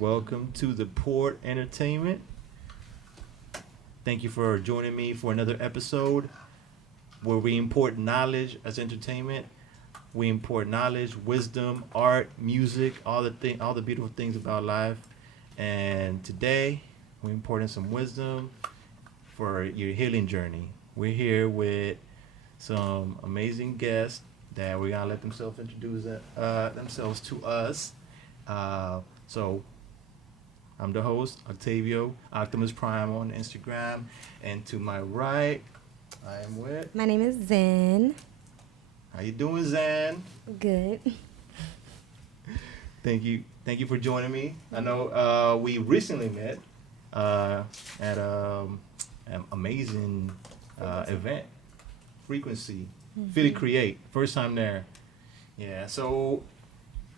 Welcome to the Port Entertainment. Thank you for joining me for another episode where we import knowledge as entertainment. We import knowledge, wisdom, art, music, all the beautiful things about life. And today we're importing some wisdom for your healing journey. We're here with some amazing guests that we're gonna let themselves introduce themselves to us. So I'm the host, Octavio, Optimus Prime on Instagram. And to my right, I am with... My name is Zen. How you doing, Zan? Good. Thank you for joining me. I know we recently met at an amazing event, Frequency, Philly Create. First time there. Yeah, so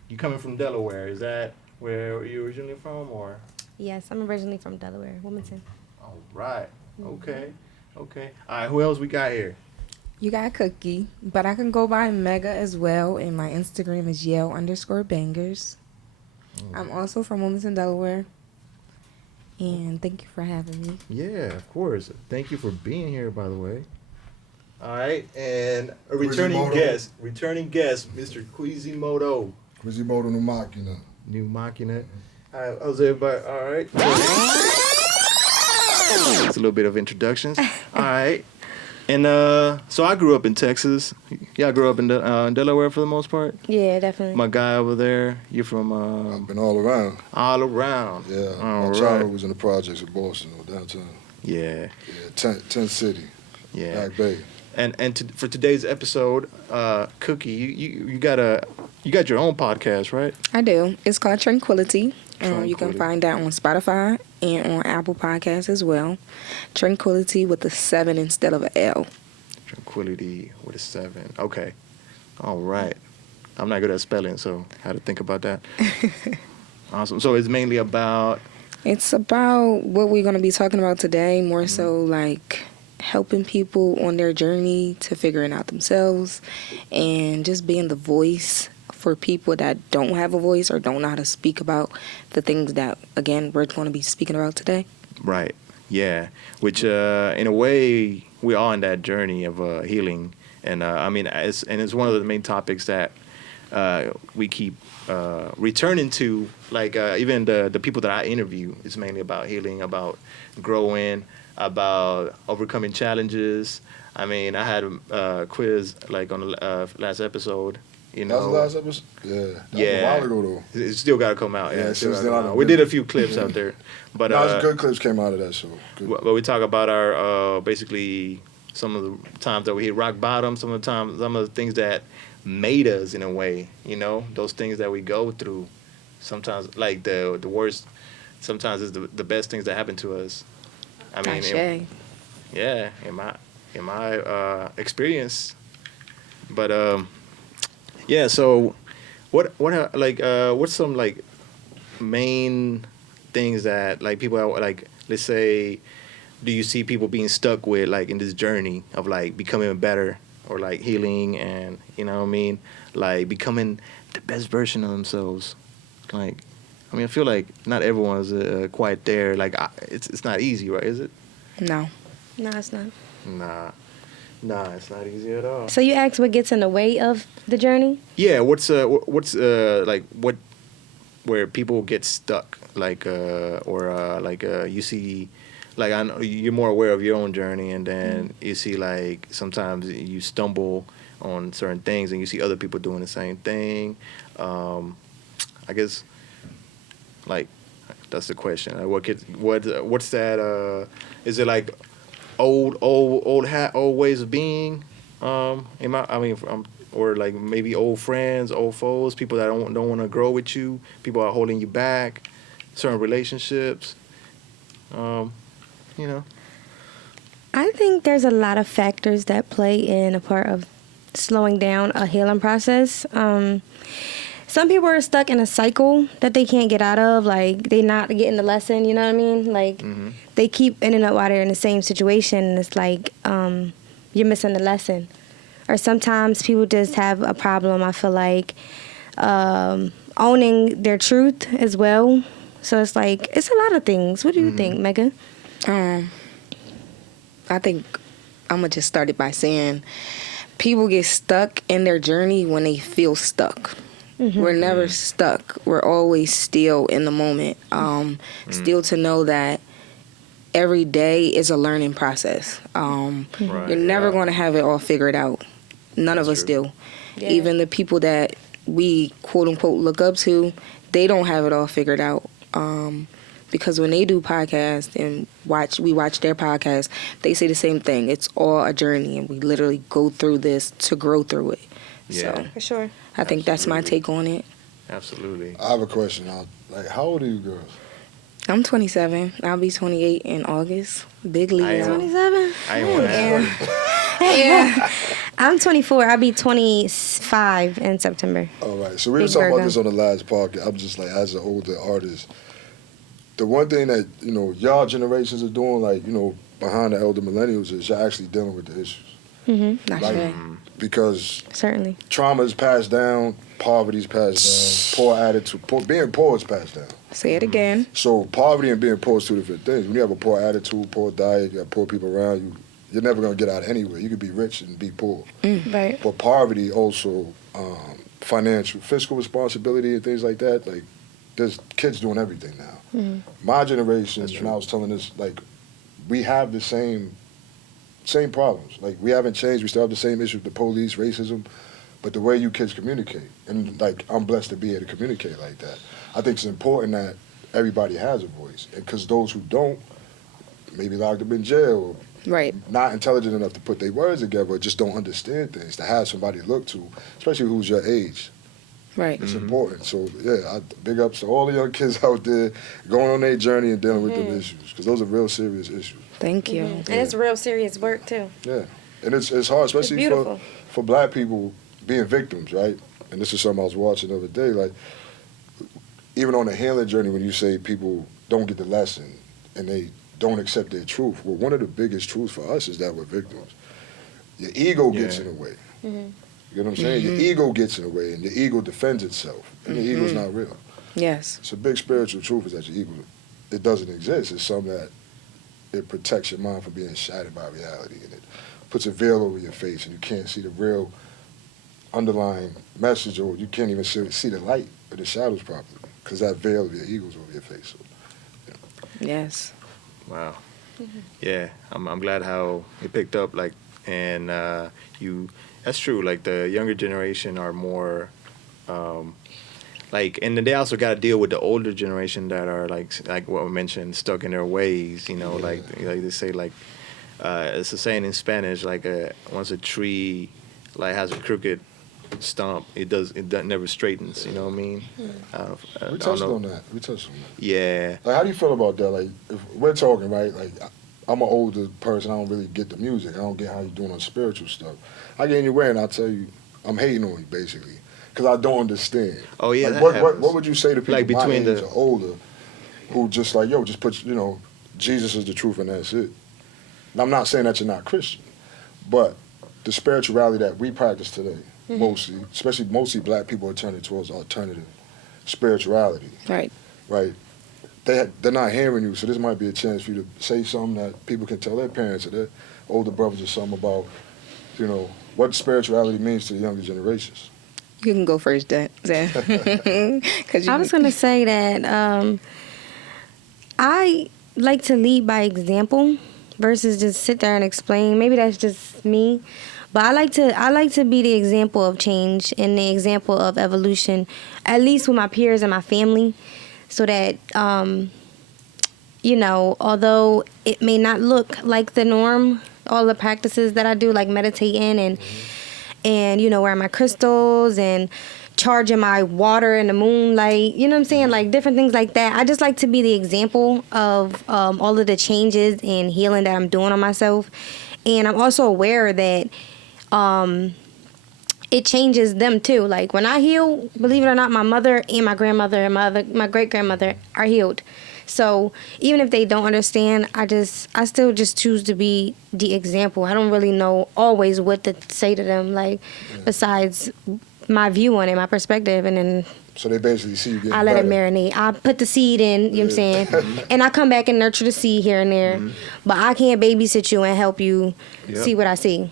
you coming from Delaware. Is that where you originally from, or? Yes, I'm originally from Delaware, Wilmington. All right. Okay. All right, who else we got here? You got Cookie, but I can go by Mega as well, and my Instagram is Yale_bangers. I'm also from Wilmington, Delaware, and thank you for having me. Yeah, of course. Thank you for being here, by the way. All right, and a returning Quizimodo. guest, Mr. Quizimodo. Quizimodo no Machina. New Machina. How's everybody? All right. It's a little bit of introductions. All right. And so I grew up in Texas. Y'all grew up in Delaware for the most part? Yeah, definitely. My guy over there, you're from... I've been all around. all around. Yeah. All My right. childhood was in the projects of Boston or downtown. Yeah. Yeah, Tent City. Yeah. Back Bay. For today's episode, Cookie, you got your own podcast, right? I do. It's called Tranquility. You Tranquility. can find that on Spotify and on Apple Podcasts as well. Tranquility with a 7 instead of an L. Tranquility with a 7. Okay. All right. I'm not good at spelling, so I had to think about that. Awesome. So it's mainly about... It's about what we're going to be talking about today, more so like helping people on their journey to figuring out themselves and just being the voice for people that don't have a voice or don't know how to speak about the things that, again, we're going to be speaking about today. Right. Yeah. Which, in a way, we're all on that journey of healing. And, it's one of the main topics that we keep returning to. Like, even the people that I interview, it's mainly about healing, about growing, about overcoming challenges. I mean, I had a quiz, like, on the last episode. You know, That was the last episode? Yeah. That was a while ago, though. It still got to come out. Yeah, it still since gotta then come I out. We done did a few clips out there, but Some good clips came out of that show. Good. but we talk about our basically some of the times that we hit rock bottom, some of the things that made us in a way. You know, those things that we go through. Sometimes, like the worst, sometimes is the best things that happen to us. I mean, in my experience, but yeah. So, what's some like main things that like people are, like, let's say, do you see people being stuck with, like, in this journey of like becoming better or like healing and, you know what I mean, like becoming the best version of themselves? Like, I mean, I feel like not everyone's quite there. Like, it's not easy, right? Is it? No. No, it's not. Nah, it's not easy at all. So you asked what gets in the way of the journey? Yeah, what's like what where people get stuck, like you see, like, I know you're more aware of your own journey, and then you see, like, sometimes you stumble on certain things and you see other people doing the same thing. I guess, like, that's the question. Like, what's that? Is it like old ways of being? Or like maybe old friends, old foes, people that don't want to grow with you, people are holding you back, certain relationships. You know. I think there's a lot of factors that play in a part of slowing down a healing process. Some people are stuck in a cycle that they can't get out of, like they not getting the lesson, you know what I mean? Like they keep ending up while they're in the same situation, and it's like you're missing the lesson. Or sometimes people just have a problem, I feel like, owning their truth as well. So it's like, it's a lot of things. What do you think, Megan? I think I'm going to just start it by saying people get stuck in their journey when they feel stuck. We're never stuck. We're always still in the moment. Still to know that every day is a learning process. You're never going to have it all figured out. None of us do. Yeah. Even the people that we quote unquote look up to, they don't have it all figured out. Because when they do podcasts and we watch their podcasts, they say the same thing. It's all a journey, and we literally go through this to grow through it. Yeah. So For sure. I think that's my take on it. Absolutely. I have a question. Like, how old are you girls? I'm 27. I'll be 28 in August. Big Leo. 27? I ain't want to ask. Yeah. I'm 24. I'll be 25 in September. All right. So we were Big talking about Virgo. this on the last podcast. I'm just like, as an older artist, the one thing that, y'all generations are doing, like, behind the elder millennials is you're actually dealing with the issues. That's Like, right. because Certainly. trauma is passed down, poverty's passed down, poor attitude, being poor is passed down. Say it again. So poverty and being poor is two different things. When you have a poor attitude, poor diet, you got poor people around you, you're never going to get out anywhere. You could be rich and be poor. Right. But poverty also, financial, fiscal responsibility and things like that, like, there's kids doing everything now. My generation, and I was telling this, like, we have the same problems. Like, we haven't changed. We still have the same issues, the police, racism, but the way you kids communicate. And, like, I'm blessed to be able to communicate like that. I think it's important that everybody has a voice. Because those who don't, maybe locked up in jail, or Right. not intelligent enough to put their words together, or just don't understand things, to have somebody to look to, especially who's your age. Right. It's important. So, yeah, big ups to all the young kids out there going on their journey and dealing with them issues, because those are real serious issues. Thank you. And it's real serious work, too. Yeah. And it's hard, especially beautiful. for black people being victims, right? And this is something I was watching the other day. Like, even on the healing journey, when you say people don't get the lesson and they don't accept their truth, well, one of the biggest truths for us is that we're victims. Your ego gets in the way. You know what I'm saying? Your ego gets in the way, and your ego defends itself, and your ego's not real. Yes. It's a big spiritual truth is that your ego, it doesn't exist. It's something that it protects your mind from being shattered by reality, and it puts a veil over your face, and you can't see the real underlying message, or you can't even see the light or the shadows properly, because that veil of your ego's over your face. So, Yes. Wow. Yeah, I'm glad how it picked up, like, and that's true. Like, the younger generation are more, like, and then they also got to deal with the older generation that are like what we mentioned, stuck in their ways. Like they say, like, it's a saying in Spanish, like, once a tree like has a crooked stump, it never straightens. You know what I mean? we touched on that. Yeah. Like, how do you feel about that? Like, if we're talking, right? Like, I'm an older person. I don't really get the music. I don't get how you're doing on spiritual stuff. I get in your way and I tell you, I'm hating on you, basically, because I don't understand. Oh, yeah, Like, that what would you say to people like between my age or older who just like, yo, just put, Jesus is the truth and that's it? And I'm not saying that you're not Christian, but the spirituality that we practice today, mostly black people are turning towards alternative spirituality. Right. Right? They're not hearing you, so this might be a chance for you to say something that people can tell their parents or their older brothers or something about, what spirituality means to the younger generations. You can go first, Zan. I was going to say that I like to lead by example versus just sit there and explain. Maybe that's just me. But I like to be the example of change and the example of evolution, at least with my peers and my family, so that, although it may not look like the norm, all the practices that I do, like meditating and wearing my crystals and charging my water in the moonlight, you know what I'm saying? Like, different things like that. I just like to be the example of all of the changes and healing that I'm doing on myself. And I'm also aware that it changes them too. Like, when I heal, believe it or not, my mother and my grandmother and my great-grandmother are healed. So even if they don't understand, I still just choose to be the example. I don't really know always what to say to them, like, besides my view on it, my perspective, and then So they basically see you getting I let it better. marinate. I put the seed in, you know what I'm saying? And I come back and nurture the seed here and there. But I can't babysit you and help you Yep. see what I see.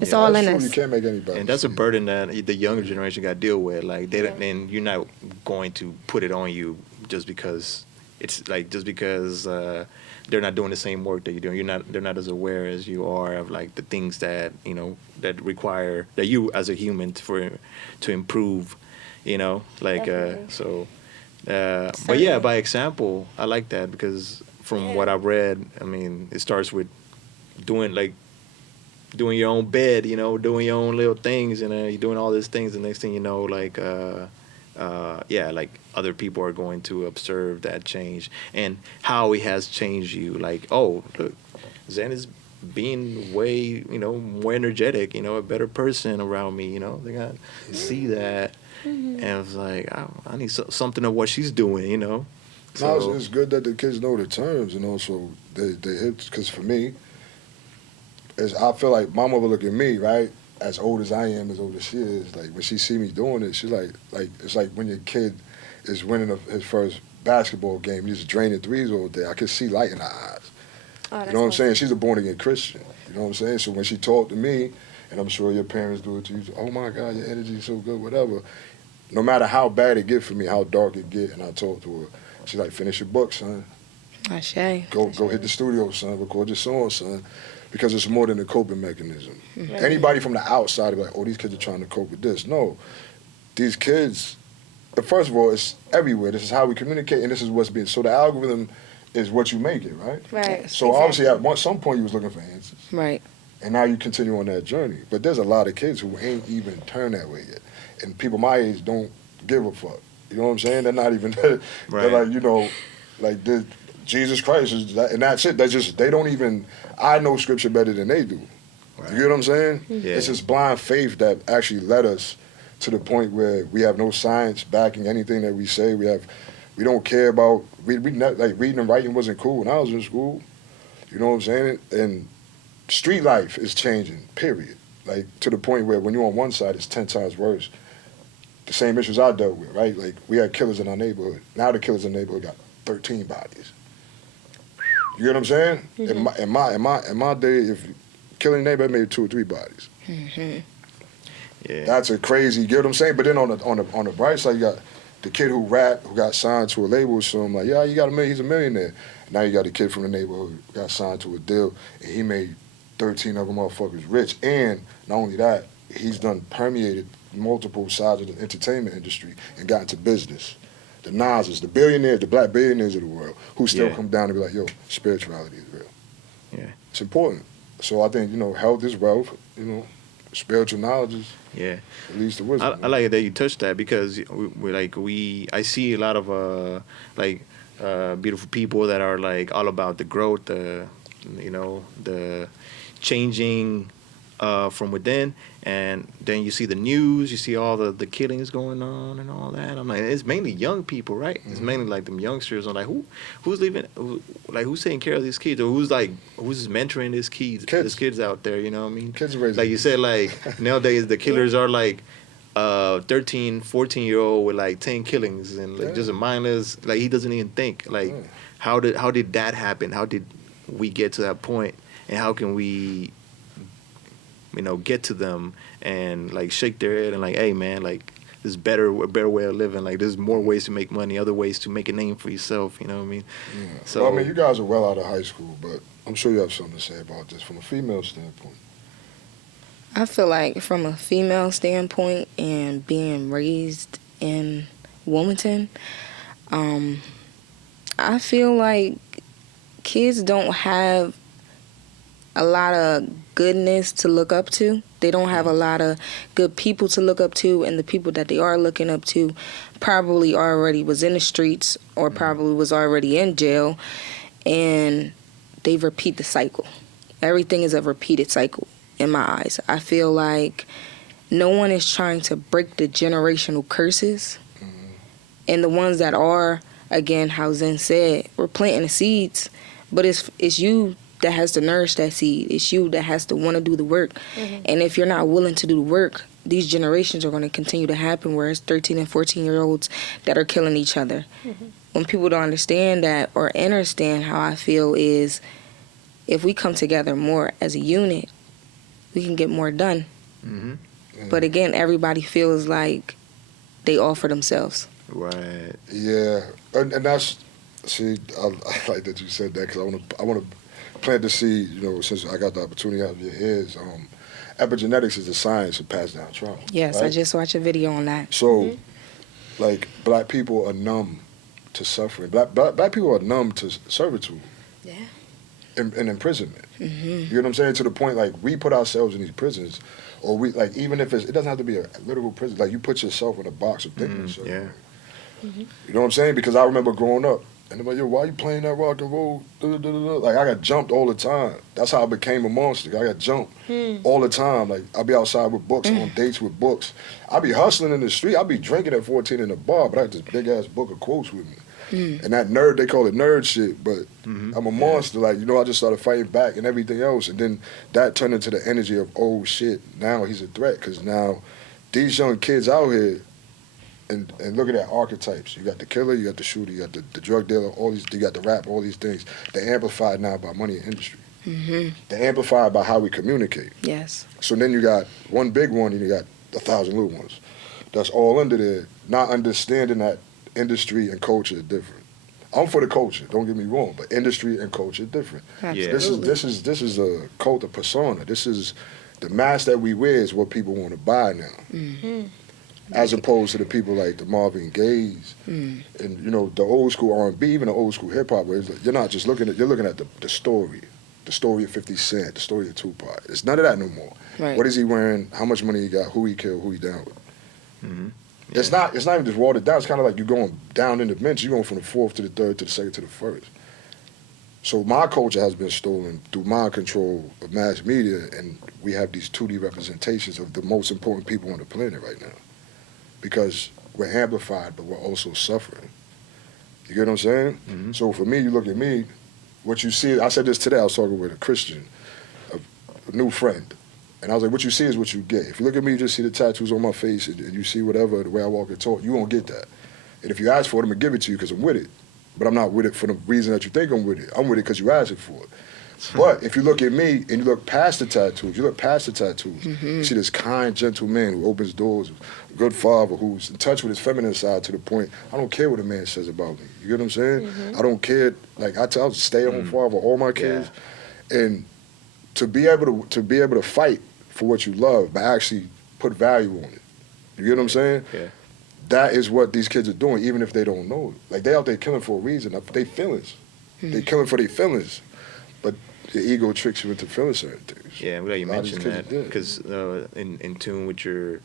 It's Yeah. all That's in true. You us. can't make anybody. And that's a see it. burden that the younger generation got to deal with. Like they don't, and you're not going to put it on you just because it's like just because they're not doing the same work that you're doing. They're not as aware as you are of like the things that that require that you as a human to improve. Like Definitely. so. But yeah, by example, I like that because from what I've read, I mean, it starts with doing your own bed, doing your own little things, and you're doing all these things. And next thing you know, like, like other people are going to observe that change and how it has changed you. Like, oh, look, Zen is being way, more energetic, a better person around me. They got to see that, and I was like, I need something of what she's doing. No, So it's good that the kids know the terms and also they hit. Because for me, I feel like my mother look at me, right? As old as I am, as old as she is, like when she see me doing it, she's like it's like when your kid is winning his first basketball game, he's draining threes all day. I can see light in her eyes. Oh, You know what I'm saying? She's a born again Christian. You know what I'm saying? So when she talked to me, and I'm sure your parents do it to you. Oh my God, your energy is so good, whatever. No matter how bad it get for me, how dark it get, and I talk to her, she's like, finish your book, son. Ashe. Go hit the studio, son. Record your song, son. Because it's more than a coping mechanism. Anybody from the outside be like, oh, these kids are trying to cope with this. No, these kids, first of all, it's everywhere. This is how we communicate, and this is what's being. So the algorithm is what you make it, right? Right. So obviously, at some point, you was looking for answers, Right. and now you continue on that journey. But there's a lot of kids who ain't even turned that way yet, and people my age don't give a fuck. You know what I'm saying? They're not even. They're Right. like like this. Jesus Christ is that, and that's it. They don't even. I know scripture better than they do. Right. You get what I'm saying? Yeah. It's this blind faith that actually led us to the point where we have no science backing anything that we say. We don't care about like reading and writing wasn't cool when I was in school. You know what I'm saying? And street life is changing. Period. Like to the point where when you're on one side, it's 10 times worse. The same issues I dealt with, right? Like we had killers in our neighborhood. Now the killers in the neighborhood got 13 bodies. You get what I'm saying? In my day, if killing a neighbor, maybe 2 or 3 bodies. Yeah. That's a crazy. You get what I'm saying? But then on the bright side, you got the kid who rapped, who got signed to a label. So I'm like, yeah, you got he's a millionaire. Now you got the kid from the neighborhood who got signed to a deal, and he made 13 of them motherfuckers rich. And not only that, he's done permeated multiple sides of the entertainment industry and got into business. The Nas's, the billionaires, the black billionaires of the world, who still Yeah. come down and be like, yo, spirituality is real. Yeah. It's important. So I think, health is wealth, spiritual knowledge is Yeah. at least the wisdom. I like that you touched that because I see a lot of beautiful people that are like all about the growth, the changing from within, and then you see the news, you see all the killings going on and all that. I'm like, it's mainly young people, right? It's mainly like them youngsters. I'm like, who's leaving? Who's taking care of these kids, or who's mentoring these kids out there? You know what I mean? Kids raising Like you said, like nowadays the killers are like 13, 14-year-old with like 10 killings and like just a mindless, like he doesn't even think. Like how did that happen? How did we get to that point? And how can we get to them and like shake their head and like, hey man, like there's a better way of living. Like there's more ways to make money, other ways to make a name for yourself. You know what I mean? Yeah. So Well, I mean, you guys are well out of high school, but I'm sure you have something to say about this from a female standpoint. I feel like from a female standpoint and being raised in Wilmington, I feel like kids don't have a lot of goodness to look up to. They don't have a lot of good people to look up to, and the people that they are looking up to probably already was in the streets or probably was already in jail, and they repeat the cycle. Everything is a repeated cycle in my eyes. I feel like no one is trying to break the generational curses, and the ones that are, again, how Zen said, we're planting the seeds, but it's you that has to nourish that seed. It's you that has to want to do the work. And if you're not willing to do the work, these generations are going to continue to happen where it's 13 and 14-year-olds that are killing each other. When people don't understand that or understand how I feel is if we come together more as a unit, we can get more done. But again, everybody feels like they offer themselves. Right. Yeah, and that's, see, I like that you said that, because I want to plant the seed, you know, since I got the opportunity out of your ears. Epigenetics is the science of passed down trauma. Yes, right? I just watched a video on that. So, like, black people are numb to suffering. Black people are numb to servitude. Yeah. And imprisonment. You know what I'm saying? To the point, like, we put ourselves in these prisons, or we, like, even if it doesn't have to be a literal prison, like, you put yourself in a box of thinking. Yeah. You know what I'm saying? Because I remember growing up, and they're like, yo, why you playing that rock and roll? Like, I got jumped all the time. That's how I became a monster. I got jumped all the time. Like, I'd be outside with books, on dates with books. I'd be hustling in the street. I'd be drinking at 14 in a bar, but I had this big-ass book of quotes with me. And that nerd, they call it nerd shit, but I'm a monster. Like, you know, I just started fighting back and everything else. And then that turned into the energy of, oh, shit, now he's a threat. Because now these young kids out here, and look at that archetypes. You got the killer, you got the shooter, you got the drug dealer, all these, you got the rap, all these things. They're amplified now by money and industry. They're amplified by how we communicate. Yes. So then you got one big one and you got 1,000 little ones. That's all under there, not understanding that industry and culture are different. I'm for the culture, don't get me wrong, but industry and culture are different. Absolutely. This is a cult of persona. This is the mask that we wear is what people want to buy now. As opposed to the people like the Marvin Gaye's and, you know, the old school R&B, even the old school hip hop, where it's like, you're not just looking at, you're looking at the story of 50 Cent, the story of Tupac. It's none of that no more. Right. What is he wearing? How much money he got? Who he killed? Who he down with? It's not even just watered down. It's kind of like you're going down in the bench. You're going from the fourth to the third to the second to the first. So my culture has been stolen through mind control of mass media, and we have these 2D representations of the most important people on the planet right now. Because we're amplified, but we're also suffering. You get what I'm saying? So for me, you look at me, what you see, I said this today, I was talking with a Christian, a new friend, and I was like, what you see is what you get. If you look at me, you just see the tattoos on my face, and you see whatever, the way I walk and talk, you won't get that. And if you ask for it, I'm going to give it to you because I'm with it. But I'm not with it for the reason that you think I'm with it. I'm with it because you asked for it. But if you look at me and you look past the tattoos, you see this kind, gentle man who opens doors, a good father who's in touch with his feminine side to the point, I don't care what a man says about me. You get what I'm saying? I don't care. Like I tell, stay-at-home father, all my kids. And to be able to fight for what you love, but actually put value on it. You get what I'm saying? Yeah. That is what these kids are doing, even if they don't know it. Like they out there killing for a reason. They feelings. They killing for their feelings. But the ego tricks you into feeling certain things. Yeah, I'm glad you mentioned that did. because in tune with your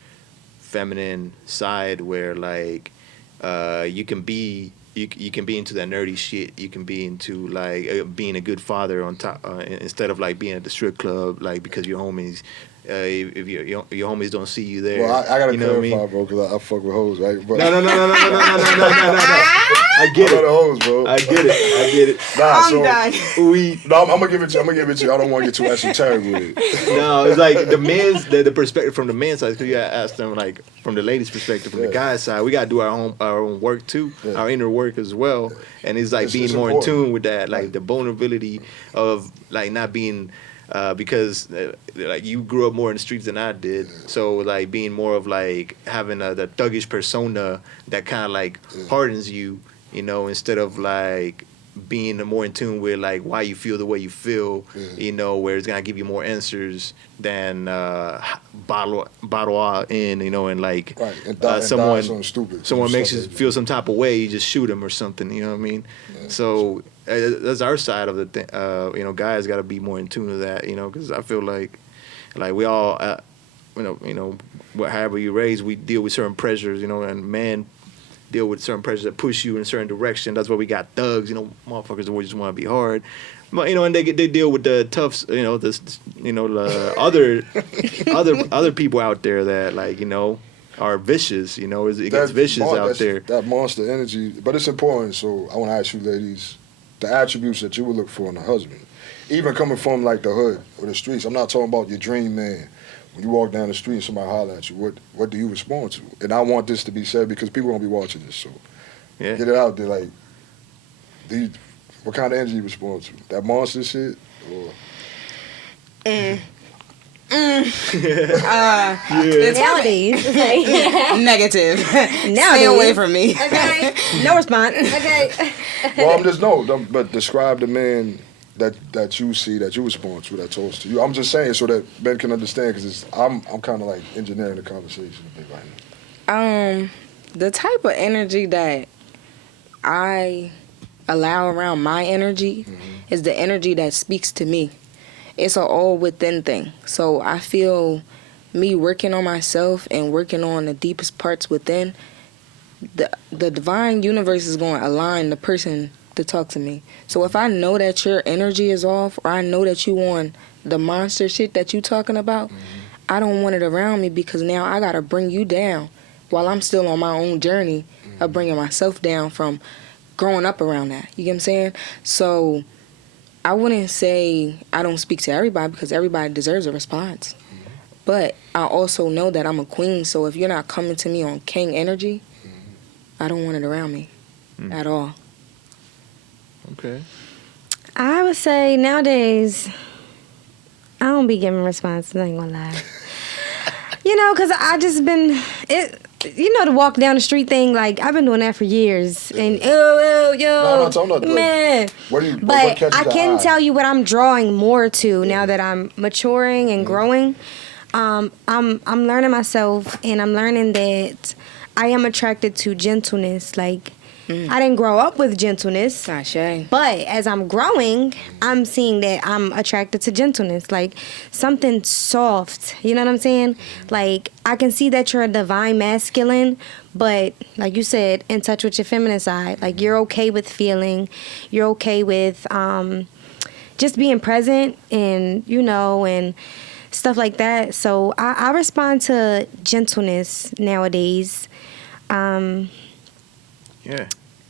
feminine side, where like you can be into that nerdy shit. You can be into like being a good father on top instead of like being at the strip club, like because your homies. If your homies don't see you there, Well, I gotta you know clarify, what I mean? bro, because I fuck with hoes, right? But No. I get I love it. the hoes, bro. I get it. Nah, I'm so, done. No, I'm gonna give it to you. I don't want to get too esoteric with it. No, it's like the perspective from the men's side. Because you gotta ask them like from the ladies' perspective, from the guy's side. We gotta do our own work too, our inner work as well. And it's like being more important. in tune with that, like the vulnerability of like not being. Because like you grew up more in the streets than I did, so like being more of like having the thuggish persona that kind of like hardens you, you know, instead of like being more in tune with like why you feel the way you feel, you know, where it's gonna give you more answers than bottle out in, you know, and like and someone stupid. makes you feel some type of way, you just shoot him or something, you know what I mean? So. That's our side of the thing. You know, guys got to be more in tune to that. You know, because I feel like we all, however you raise, we deal with certain pressures. You know, and men deal with certain pressures that push you in a certain direction. That's why we got thugs. You know, motherfuckers that just want to be hard. But you know, and they deal with the toughs. You know, other people out there that like are vicious. You know, it gets vicious out there. That monster energy, but it's important. So I want to ask you, ladies. The attributes that you would look for in a husband, even coming from like the hood or the streets. I'm not talking about your dream man when you walk down the street and somebody holler at you, what do you respond to? And I want this to be said because people gonna be watching this, so Yeah. get it out there. Like, what kind of energy you respond to? That monster shit, or Nowadays. Negative. Nowadays. Stay away from me. Okay. No response. Okay. well, I'm just but describe the man that you see, that you respond to, that talks to you. I'm just saying so that men can understand, because I'm kind of like engineering the conversation a bit right now. The type of energy that I allow around my energy is the energy that speaks to me. It's an all within thing. So I feel me working on myself and working on the deepest parts within, the divine universe is going to align the person to talk to me. So if I know that your energy is off, or I know that you on the monster shit that you talking about, I don't want it around me, because now I got to bring you down while I'm still on my own journey of bringing myself down from growing up around that. You get what I'm saying? So I wouldn't say I don't speak to everybody, because everybody deserves a response. But I also know that I'm a queen, so if you're not coming to me on king energy, I don't want it around me at all. Okay. I would say nowadays, I don't be giving responses, I ain't gonna lie. Because I just been, the walk down the street thing, like, I've been doing that for years. And, yo, man. What But catches I your can eye? tell you what I'm drawing more to now that I'm maturing and growing. I'm learning myself, and I'm learning that I am attracted to gentleness. Like, I didn't grow up with gentleness. But as I'm growing, I'm seeing that I'm attracted to gentleness. Like, something soft. You know what I'm saying? Like, I can see that you're a divine masculine, but like you said, in touch with your feminine side. Like, you're okay with feeling. You're okay with just being present and, and stuff like that. So I respond to gentleness nowadays.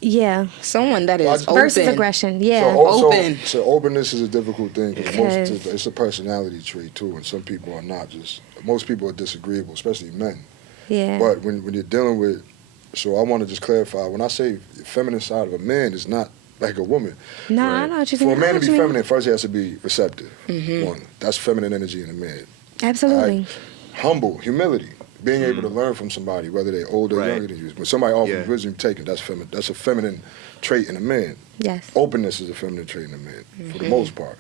Yeah. Someone that is open. Versus aggression. Yeah. Open. So openness is a difficult thing, because Because- it's a personality trait too, and some people are not. Most people are disagreeable, especially men. Yeah. But when you're dealing with, so I want to just clarify, when I say feminine side of a man, it's not like a woman. No, I know what you For mean. a man to be feminine, first he has to be receptive. One, that's feminine energy in a man. Absolutely. Right? Humble, humility, being able to learn from somebody, whether they're older or younger than you. When somebody offers wisdom, taken, that's feminine. That's a feminine trait in a man. Yes. Openness is a feminine trait in a man, for the most part.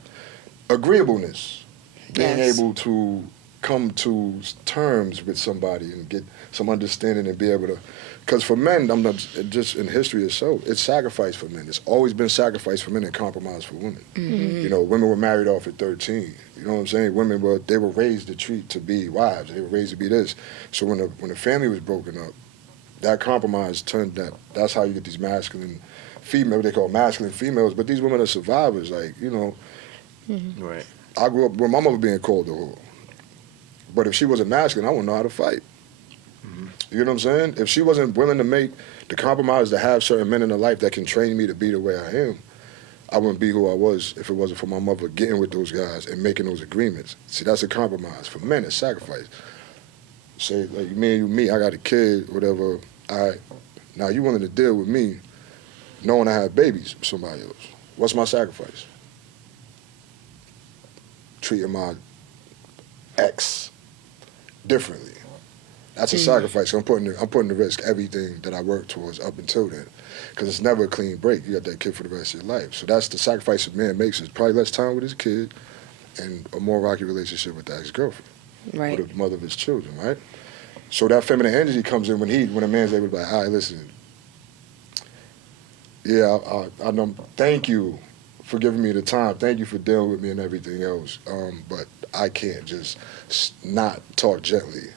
Agreeableness, being able to come to terms with somebody and get some understanding and be able to, because for men, I'm not just in history itself, it's sacrifice for men. It's always been sacrifice for men and compromise for women. Women were married off at 13. You know what I'm saying? Women were raised to be wives. They were raised to be this. So when the family was broken up, that compromise that's how you get these masculine females, they call masculine females, but these women are survivors. Like, Right. I grew up with my mother being called a whore. But if she wasn't masculine, I wouldn't know how to fight. You know what I'm saying? If she wasn't willing to make the compromise to have certain men in her life that can train me to be the way I am, I wouldn't be who I was if it wasn't for my mother getting with those guys and making those agreements. See, that's a compromise. For men, it's sacrifice. Say, like, me, I got a kid, whatever. Now you willing to deal with me knowing I have babies with somebody else. What's my sacrifice? Treating my ex differently. That's a sacrifice. I'm putting to risk everything that I work towards up until then, because it's never a clean break. You got that kid for the rest of your life. So that's the sacrifice a man makes, is probably less time with his kid and a more rocky relationship with the ex-girlfriend, Right. or the mother of his children, right? So that feminine energy comes in when a man's able to be like, all right, listen, yeah, I know, thank you for giving me the time. Thank you for dealing with me and everything else. But I can't just not talk gently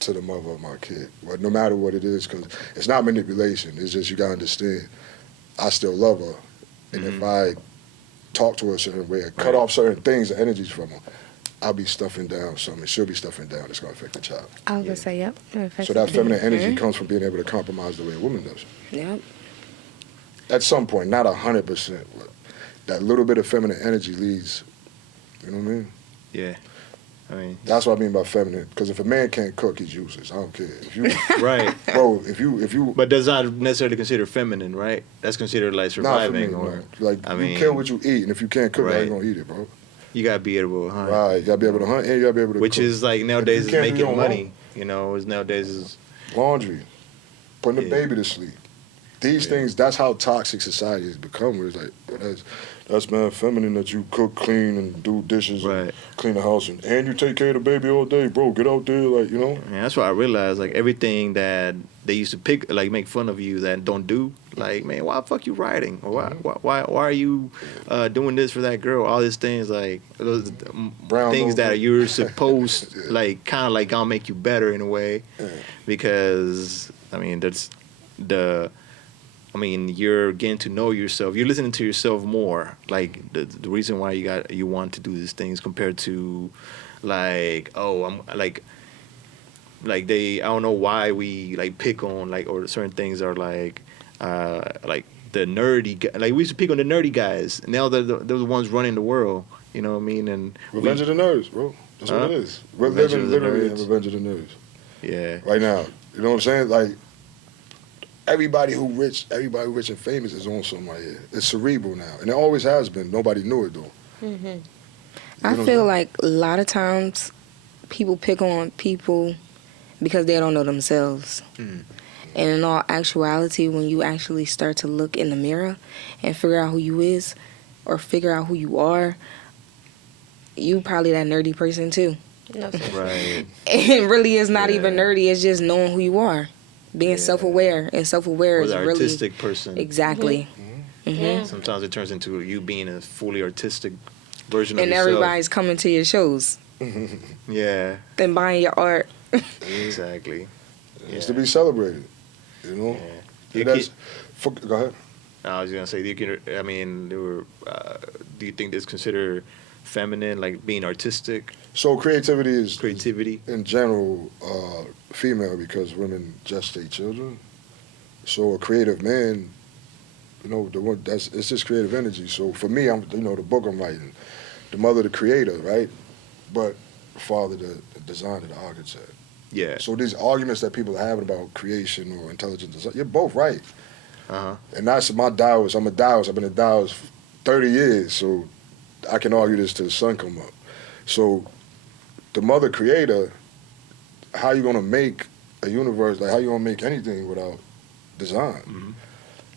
to the mother of my kid. Well, no matter what it is, because it's not manipulation. It's just, you got to understand, I still love her. And if I talk to her a certain way, or cut off certain things, the energies from her, I'll be stuffing down something. She'll be stuffing down. It's going to affect the child. I was going to say, yep. So that feminine energy comes from being able to compromise the way a woman does. Yep. At some point, not 100%, but that little bit of feminine energy leads, you know what I mean? Yeah. I mean, That's what I mean by feminine. Because if a man can't cook, he's useless. I don't care. If you, right. bro, if you, But does not necessarily consider feminine, right? That's considered like not for me, surviving, or no. Like I you mean, kill what you eat, and if you can't cook, how right. you gonna eat it, bro? you gotta be able to hunt, Right, you gotta be able to hunt and you gotta be able to which cook. is like If nowadays you is can't do making your money. You know, is nowadays is laundry, putting the Yeah. baby to sleep. These Yeah. things, that's how toxic society has become. Where it's like, that's man feminine that you cook, clean, and do dishes, and right. clean the house, and you take care of the baby all day, bro. Get out there, like, you know. And that's why I realized like everything that they used to pick, like make fun of you that don't do, like man, why the fuck you writing, or why are you doing this for that girl? All these things like those Brown things nose. that you're supposed Yeah. like kind of like gonna make you better in a way, Yeah. because I mean that's the. I mean, you're getting to know yourself. You're listening to yourself more. Like the reason why you want to do these things compared to, like, oh, I'm like they. I don't know why we like pick on like, or certain things are like the nerdy like we used to pick on the nerdy guys. Now they're the ones running the world. You know what I mean? And Revenge of the Nerds, bro. That's what Huh? it is. We're Revenge living of the literally in Nerds. Revenge of the Nerds yeah, right now. You know what I'm saying? Like, everybody who rich and famous is on something right here. It's cerebral now, and it always has been. Nobody knew it though. I know feel what like a lot of times people pick on people because they don't know themselves. Mm. And in all actuality, when you actually start to look in the mirror and figure out who you is or figure out who you are, you probably that nerdy person too. No, sir. right. It really is not Yeah. even nerdy. It's just knowing who you are. Being Yeah. self-aware. And self-aware Or is the really... artistic person. Exactly. Yeah. Sometimes it turns into you being a fully artistic version of And yourself. everybody's coming to your shows Yeah, and buying your art. exactly. It's to be celebrated. You know. Yeah. And You that's, go ahead. I was gonna say, I mean, there were. Do you think this considered feminine, like being artistic, So creativity is creativity? in general female because women gestate children. So a creative man, you know, the one it's just creative energy. So for me, I'm the book I'm writing, the mother the creator, right? But father the designer, the architect. Yeah. So these arguments that people are having about creation or intelligent design, you're both right. Uh huh. And that's my Taoist. I'm a Taoist. I've been a Taoist for 30 years, so I can argue this till the sun come up. So the mother creator, how you gonna make a universe, like how you gonna make anything without design? Mhm.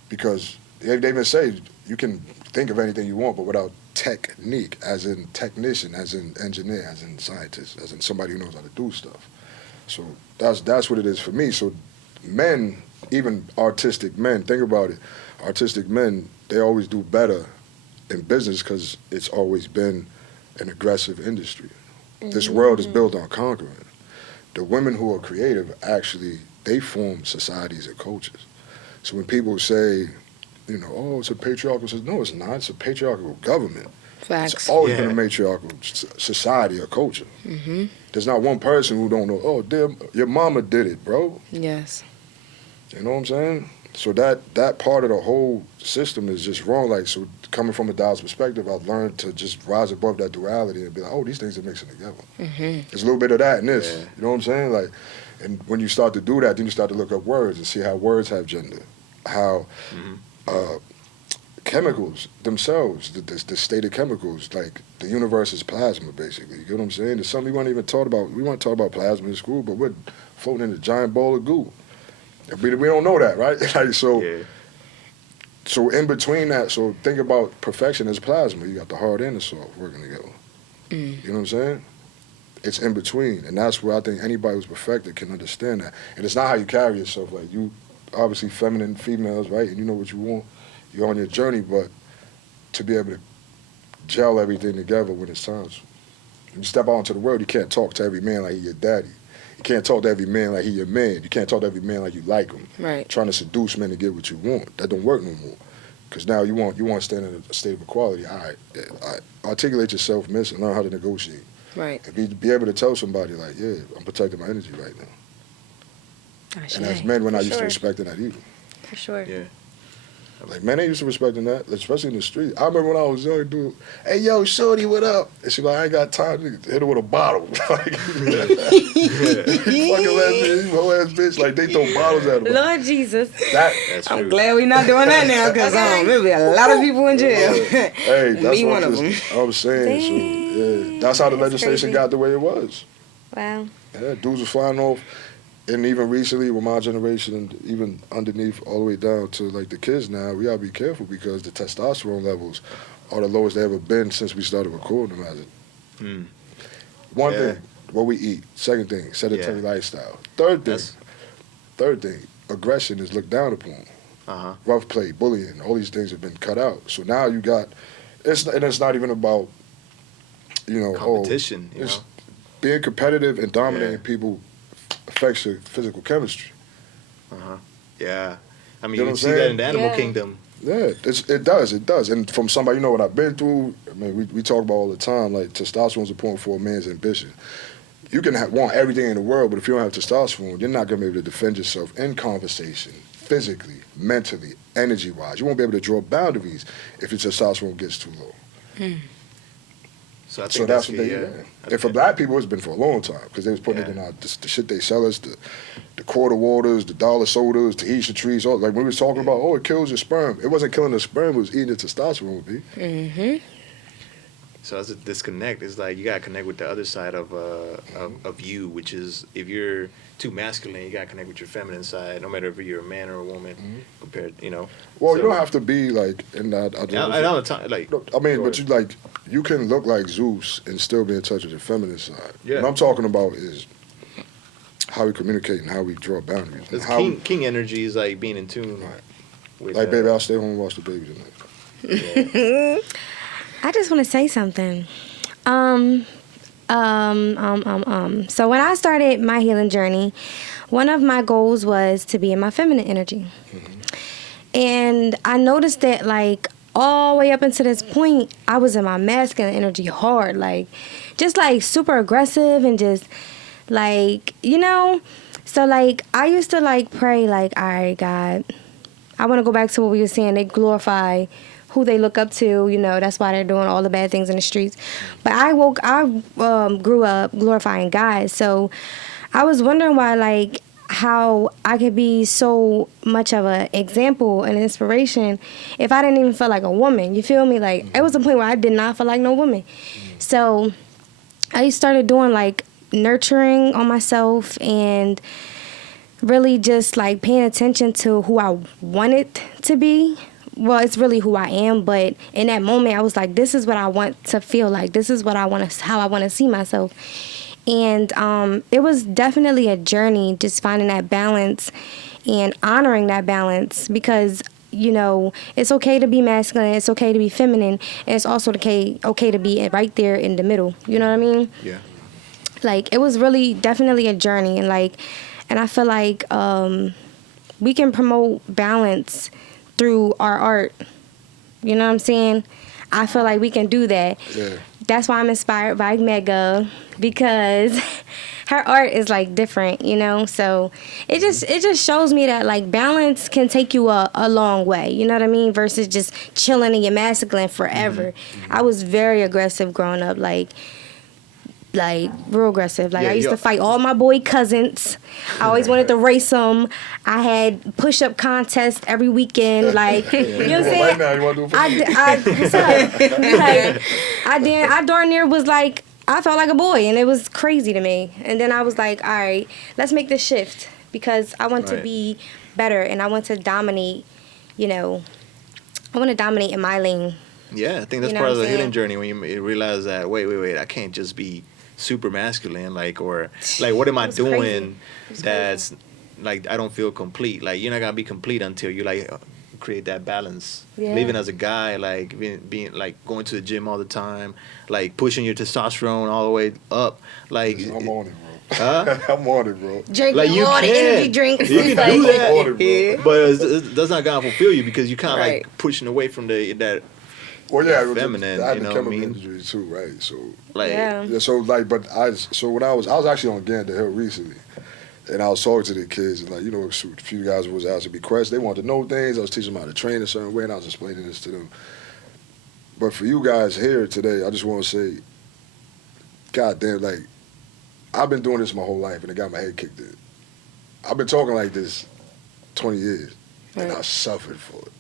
Because they even say you can think of anything you want, but without technique, as in technician, as in engineer, as in scientist, as in somebody who knows how to do stuff. So that's what it is for me. So men, even artistic men, think about it. Artistic men, they always do better in business because it's always been an aggressive industry. This world is built on conquering. The women who are creative actually, they form societies and cultures. So when people say, oh, it's a patriarchal society, no, it's not. It's a patriarchal government. Facts. It's always been Yeah. a matriarchal society or culture. Mm-hmm. There's not one person who don't know, oh, damn, your mama did it, bro. Yes. You know what I'm saying? So that part of the whole system is just wrong. Like, so coming from a Taoist perspective, I've learned to just rise above that duality and be like, oh, these things are mixing together. Mm-hmm. There's a little bit of that in this. Yeah. You know what I'm saying? Like, and when you start to do that, then you start to look up words and see how words have gender, how chemicals themselves, the state of chemicals, like the universe is plasma, basically. You get what I'm saying? There's something we weren't even taught about. We weren't taught about plasma in school, but we're floating in a giant bowl of goo. We don't know that, right? Like, Yeah. so in between that, so think about perfection as plasma. You got the hard and the soft working together. Mm. You know what I'm saying? It's in between, and that's where I think anybody who's perfected can understand that. And it's not how you carry yourself. Like, you, obviously feminine females, right? And you know what you want. You're on your journey, but to be able to gel everything together when it's time. When you step out into the world, you can't talk to every man like he your daddy. You can't talk to every man like he your man. You can't talk to every man like you like him. Right. Trying to seduce men to get what you want. That don't work no more. Because now you want to stand in a state of equality. All right, articulate yourself, miss, and learn how to negotiate. Right. And be able to tell somebody, like, yeah, I'm protecting my energy right now. I And as men, we're not used to sure. respecting that either. For sure. Yeah. Like, man, they used to respecting that, especially in the street. I remember when I was young, dude, hey, yo, shorty, what up? And she like, I ain't got time to hit her with a bottle. Like, fucking lesbian, whole ass bitch. Like, they throw bottles at her. Lord Jesus. That's I'm true. glad we not doing that now because there'll be a lot of people in jail. Hey, that's Me what one of them. I was saying. So, yeah, that's how the That's legislation crazy. got the way it was. Wow. Yeah, dudes was flying off. And even recently with my generation and even underneath all the way down to like the kids now, we gotta be careful because the testosterone levels are the lowest they ever been since we started recording them as it. Mm. One Yeah. thing, what we eat. Second thing, sedentary Yeah. lifestyle. Third That's thing, aggression is looked down upon. uh-huh. Rough play, bullying, all these things have been cut out. So now you got, it's not even about, Competition, you it's know. being competitive and dominating Yeah. people affects your physical chemistry. Uh-huh. Yeah. I mean, You know you what see I'm that saying? in the animal Yeah. kingdom. Yeah, it does. And from somebody, what I've been through, I mean, we talk about all the time, like testosterone's important for a man's ambition. You can want everything in the world, but if you don't have testosterone, you're not going to be able to defend yourself in conversation, physically, mentally, energy-wise. You won't be able to draw boundaries if your testosterone gets too low. So I think So that's what they, yeah. And for black people, it's been for a long time because they was putting it in the shit they sell us, the quarter waters, the dollar sodas, the Easter trees. All, like we was talking about, it kills your sperm. It wasn't killing the sperm, it was eating the testosterone, B. Mm-hmm. So it's a disconnect. It's like you gotta connect with the other side of you, which is if you're too masculine, you gotta connect with your feminine side, no matter if you're a man or a woman. Compared, Well, so, you don't have to be like in that. And all the time, like I mean, go but ahead. you can look like Zeus and still be in touch with your feminine side. Yeah. What I'm talking about is how we communicate and how we draw boundaries. And It's how king energy is like being in tune. Right. With, like, baby, I'll stay home and watch the baby tonight. yeah. I just want to say something. So when I started my healing journey, one of my goals was to be in my feminine energy. And I noticed that, like, all the way up until this point, I was in my masculine energy hard. Like, just, like, super aggressive and just, like, So, like, I used to, like, pray, like, all right, God, I want to go back to what we were saying. They glorify who they look up to, that's why they're doing all the bad things in the streets. But I grew up glorifying God. So I was wondering why, like, how I could be so much of an example and inspiration if I didn't even feel like a woman. You feel me? Like, it was a point where I did not feel like no woman. So I started doing, like, nurturing on myself and really just, like, paying attention to who I wanted to be. Well, it's really who I am, but in that moment, I was like, this is what I want to feel like. This is what how I want to see myself. And it was definitely a journey, just finding that balance and honoring that balance because, it's okay to be masculine, it's okay to be feminine, and it's also okay to be right there in the middle. You know what I mean? Yeah. Like, it was really definitely a journey, and I feel like we can promote balance through our art. You know what I'm saying? I feel like we can do that. Yeah. That's why I'm inspired by Mega, because her art is, like, different, So it just shows me that, like, balance can take you a long way, you know what I mean? Versus just chilling in your masculine forever. I was very aggressive growing up, like real aggressive. Like, Yeah, I used to fight all my boy cousins. I always wanted to race them. I had push-up contests every weekend. Like, you know what I'm saying? Right now, you want to do it? What's up? Like, I darn near was like, I felt like a boy, and it was crazy to me. And then I was like, all right, let's make this shift because I want to Right. be better and I want to dominate. I want to dominate in my lane. Yeah, I think that's You know part what of the I'm healing saying? journey when you realize that wait, I can't just be super masculine, like, or like, what am I It's doing crazy. It's that's like I don't feel complete. Like, you're not gonna be complete until you, like, create that balance. Yeah. Living as a guy, like being like going to the gym all the time, like pushing your testosterone all the way up, like. I'm on it, bro. Huh? I'm on it, bro. Drinking Like, you all the can. energy drinks. You It's can do like, that. I'm on it, bro. But that's not gonna fulfill you because you kind of Right. like pushing away from that Well, yeah, feminine, I had you the know what I chemical mean? injury too, right? So like Yeah. yeah, so like, but so when I was actually on Gander Hill recently, And I was talking to the kids, and like, you know, a few guys was asked to be questions. They wanted to know things. I was teaching them how to train a certain way, and I was explaining this to them. But for you guys here today, I just want to say, God damn, like, I've been doing this my whole life, and it got my head kicked in. I've been talking like this 20 years, and I suffered for it.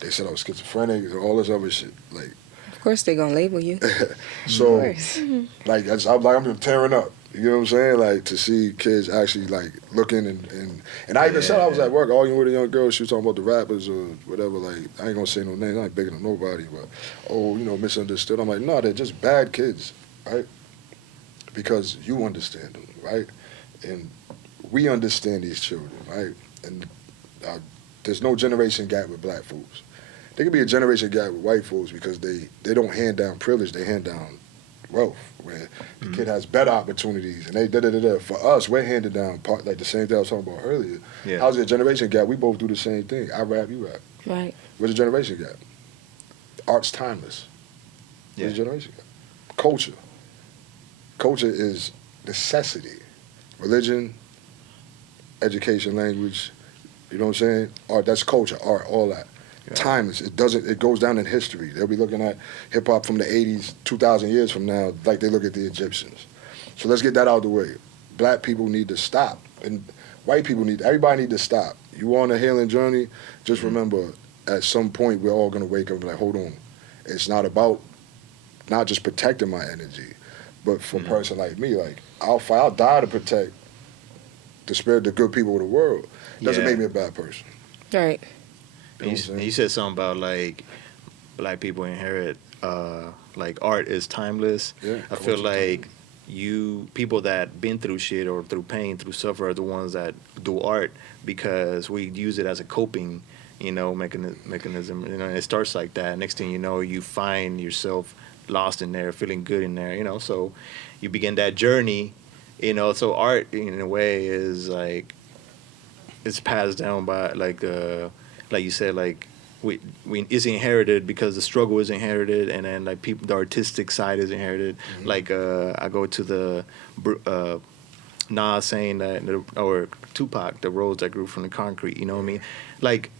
They said I was schizophrenic and all this other shit. Like, Of course, they're gonna label you. so, Of course. like, I'm just tearing up. You know what I'm saying? Like, to see kids actually, like, looking and I even said I was at work arguing with a young girl. She was talking about the rappers or whatever. Like, I ain't gonna say no names. I ain't bigging on nobody. But, oh, you know, misunderstood. I'm like, no, they're just bad kids, right? Because you understand them, right? And we understand these children, right? And there's no generation gap with black folks. There could be a generation gap with white folks because they don't hand down privilege. They hand down wealth, where the kid has better opportunities, and they da-da-da-da. For us, we're handed down part, like the same thing I was talking about earlier. Yeah. How's there a generation gap? We both do the same thing. I rap, you rap. Right. Where's the generation gap? Art's timeless. Where's the generation gap? Culture. Culture is necessity. Religion, education, language, you know what I'm saying? Art, that's culture, art, all that. Yeah. Timeless. It goes down in history. They'll be looking at hip hop from the 80s, 2,000 years from now, like they look at the Egyptians. So let's get that out of the way. Black people need to stop. And white people everybody need to stop. You on a healing journey, just remember, at some point we're all gonna wake up and be like, hold on. It's not about not just protecting my energy, but for a person like me, like, I'll die to protect the spirit, the good people of the world. Doesn't make me a bad person. Right. And you said something about, like, black people inherit, like, art is timeless. Yeah, I feel like people that been through shit or through pain, through suffer, are the ones that do art because we use it as a coping, you know, mechanism. You know, and it starts like that. Next thing you know, you find yourself lost in there, feeling good in there, you know. So you begin that journey, you know. So art, in a way, is like, it's passed down by, like you said, like, we is inherited because the struggle is inherited, and then, like, people, the artistic side is inherited. Like, I go to the Nas saying that, or Tupac, the rose that grew from the concrete. You know what I mean? Like,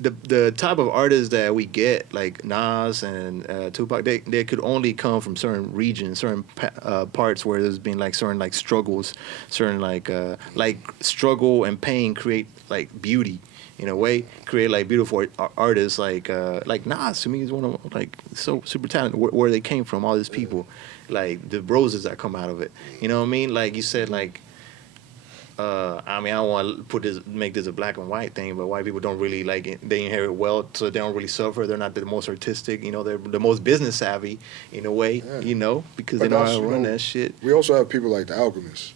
the type of artists that we get, like Nas and Tupac, they could only come from certain regions, certain parts where there's been, like, certain, like, struggles, certain, like struggle and pain create, like, beauty. In a way, create, like, beautiful artists, like Nas. To me, is one of, like, so super talented. Where they came from, all these people, like the roses that come out of it. You know what I mean? Like you said, like, I mean, I don't want to make this a black and white thing, but white people don't really, like it. They inherit wealth, so they don't really suffer. They're not the most artistic. You know, they're the most business savvy in a way. Yeah. You know, because they know how to run that shit. We also have people like the Alchemist,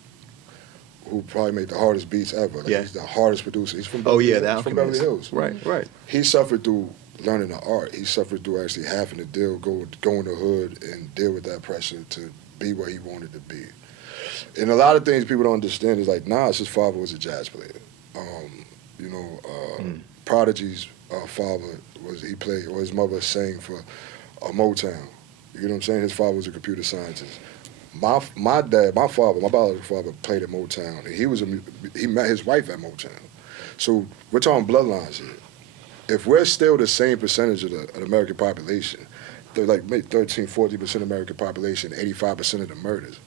who probably made the hardest beats ever. Like, he's the hardest producer. He's from Beverly Hills. He's from Beverly Hills. Right. He suffered through learning the art. He suffered through actually having to go in the hood and deal with that pressure to be where he wanted to be. And a lot of things people don't understand is, like, Nas, his father was a jazz player. Prodigy's father his mother sang for Motown. You know what I'm saying? His father was a computer scientist. My biological father played at Motown, and he met his wife at Motown. So we're talking bloodlines here. If we're still the same percentage of the American population, they're like maybe 13, 14% American population, 85% of the murders.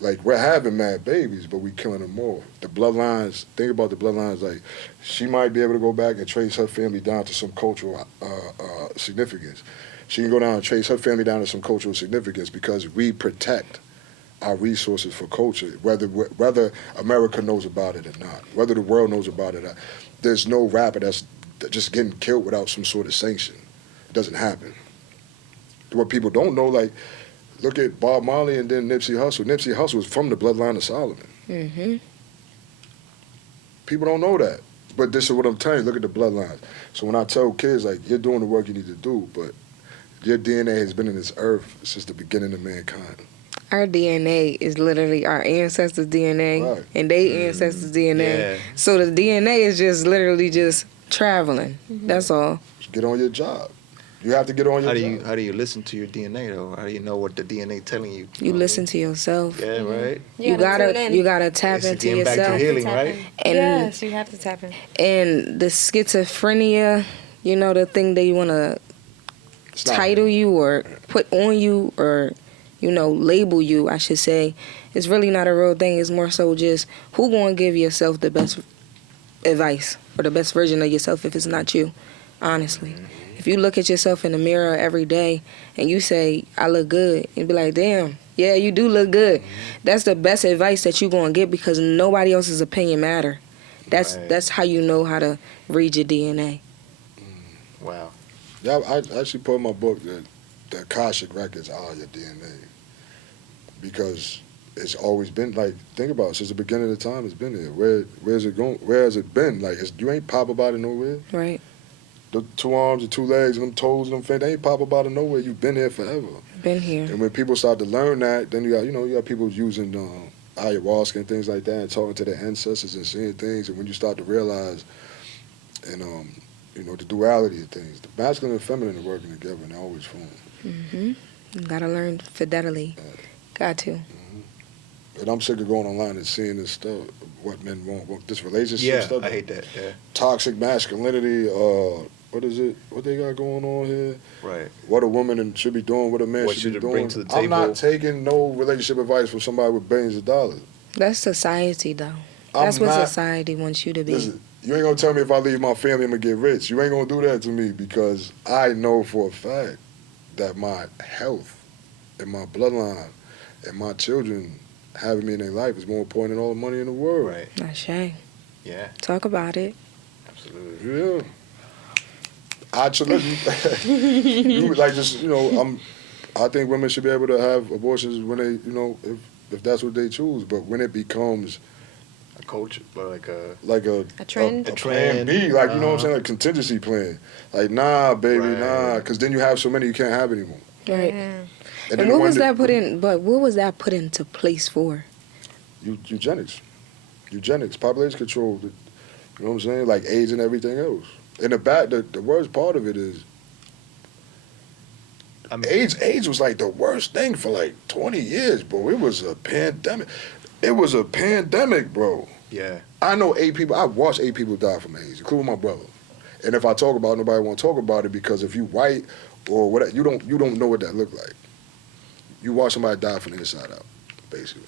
Like, we're having mad babies, but we killing them more. The bloodlines, think about the bloodlines, like, she might be able to go back and trace her family down to some cultural significance. She can go down and trace her family down to some cultural significance because we protect our resources for culture, whether America knows about it or not, whether the world knows about it or not. There's no rapper that's just getting killed without some sort of sanction. It doesn't happen. What people don't know, like, look at Bob Marley and then Nipsey Hussle. Nipsey Hussle was from the bloodline of Solomon. Mm-hmm. People don't know that. But this is what I'm telling you, look at the bloodlines. So when I tell kids, like, you're doing the work you need to do, but your DNA has been in this earth since the beginning of mankind. Our DNA is literally our ancestors' DNA and their ancestors' DNA. Yeah. So the DNA is just literally just traveling. Mm-hmm. That's all. Just get on your job. You have to get on your How job. do you listen to your DNA though? How do you know what the DNA telling you? You know what I listen mean? to yourself. Yeah, right. You gotta tap It's into getting back to yourself. healing, right? And Yes, you have to tap in. and the schizophrenia, you know, the thing they wanna It's not title real. you or put on you or, you know, label you, I should say, it's really not a real thing. It's more so just who gonna give yourself the best advice or the best version of yourself if it's not you, honestly. If you look at yourself in the mirror every day and you say, I look good, and be like, damn, yeah, you do look good. That's the best advice that you're going to get because nobody else's opinion matter. Right. That's how you know how to read your DNA. Wow. Yeah, I actually put in my book that the Akashic records are your DNA because it's always been like, think about it, since the beginning of the time it's been there. Where's it going? Where has it been? Like, you ain't pop up out of nowhere. Right. The 2 arms, the 2 legs, and them toes, and them fingers, they ain't pop up out of nowhere. You've been there forever. Been here. And when people start to learn that, then you got people using ayahuasca and things like that, and talking to their ancestors and seeing things. And when you start to realize, and the duality of things, the masculine and feminine are working together, and they always form. You gotta learn fidelity. Got to. And I'm sick of going online and seeing this stuff, what men want, this relationship Yeah, stuff. I hate that. Yeah. Toxic masculinity. What is it? What they got going on here? Right. What a woman should be doing, what a man What should be should doing. bring to the I'm not table. taking no relationship advice from somebody with billions of dollars. That's society, though. I'm That's what not- society wants you to be. Listen, you ain't gonna tell me if I leave my family, I'm gonna get rich. You ain't gonna do that to me because I know for a fact that my health and my bloodline and my children having me in their life is more important than all the money in the world. Right. Not shay. Yeah. Talk about it. Absolutely. Yeah. I should listen. You like just I think women should be able to have abortions when they if that's what they choose. But when it becomes A culture, but like a A trend? a plan B, like you know what I'm saying, a contingency plan. Like nah, baby, Right. nah, because then you have so many you can't have anymore. Right. Yeah. And then what the was one that put in? But what was that put into place for? Eugenics, population control. You know what I'm saying? Like AIDS and everything else. And the worst part of it is I mean, AIDS was like the worst thing for like 20 years, bro. It was a pandemic. It was a pandemic, bro. yeah. I know 8 people. I watched 8 people die from AIDS, including my brother. And if I talk about it, nobody want to talk about it because if you white or whatever, you don't know what that look like. You watch somebody die from the inside out, basically.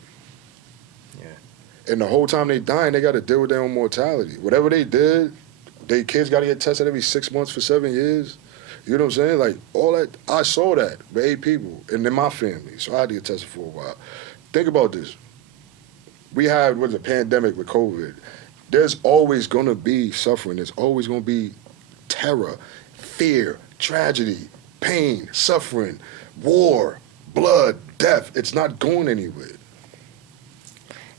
Yeah. And the whole time they dying, they got to deal with their own mortality. Whatever they did, their kids got to get tested every 6 months for 7 years. You know what I'm saying? Like all that, I saw that with 8 people, and in my family, so I had to get tested for a while. Think about this. We had a pandemic with COVID. There's always gonna be suffering. There's always gonna be terror, fear, tragedy, pain, suffering, war, blood, death. It's not going anywhere.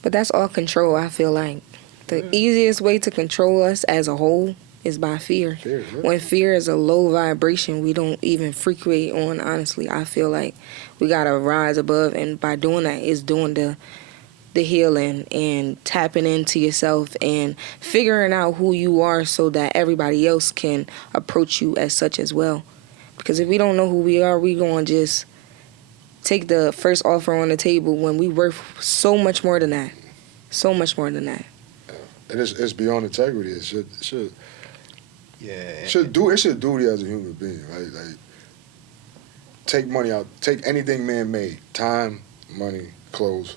But that's all control, I feel like. The easiest way to control us as a whole is by fear. Fear, yeah. When fear is a low vibration, we don't even frequate on, honestly. I feel like we got to rise above, and by doing that, it's doing the healing and tapping into yourself and figuring out who you are so that everybody else can approach you as such as well. Because if we don't know who we are, we going to just take the first offer on the table when we worth so much more than that. So much more than that. And it's beyond integrity. It should Yeah. duty as a human being, right? Like take money out, take anything man-made, time, money, clothes,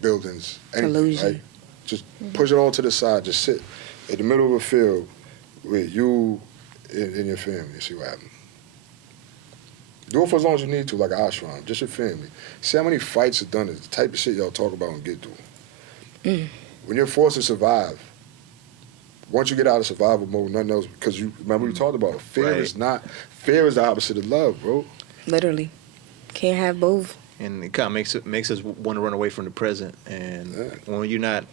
buildings, anything, Illusion. right? Just push it all to the side. Just sit in the middle of a field with you and your family and see what happens. Do it for as long as you need to, like an ashram, just your family. See how many fights are done, the type of shit y'all talk about and get through. When you're forced to survive, once you get out of survival mode, nothing else, because you remember we talked about it, fear is the opposite of love, bro. Literally. Can't have both. And it kind of makes us want to run away from the present. And when you're not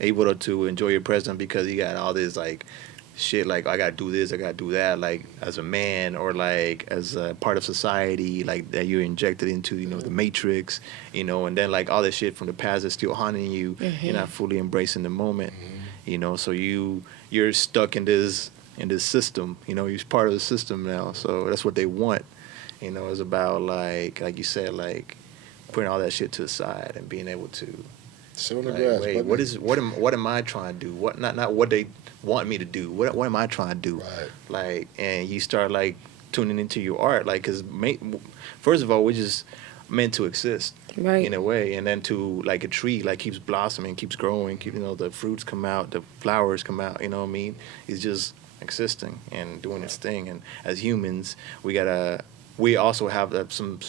able to enjoy your present because you got all this like shit, like I gotta do this, I gotta do that, like as a man or like as a part of society, like that you're injected into, the matrix, and then like all this shit from the past is still haunting you. You're not fully embracing the moment, so you're stuck in this in this system. You know, he's part of the system now, so that's what they want. You know, it's about like you said, like putting all that shit to the side and being able to Sit on the like, grass. wait, what am I trying to do? What not what they want me to do? What am I trying to do? Right. Like, and you start like tuning into your art, like, cause first of all, we're just meant to exist, Right. in a way, and then to like a tree, like keeps blossoming, keeps growing, the fruits come out, the flowers come out. You know what I mean? It's just existing and doing its thing. And as humans, we also have some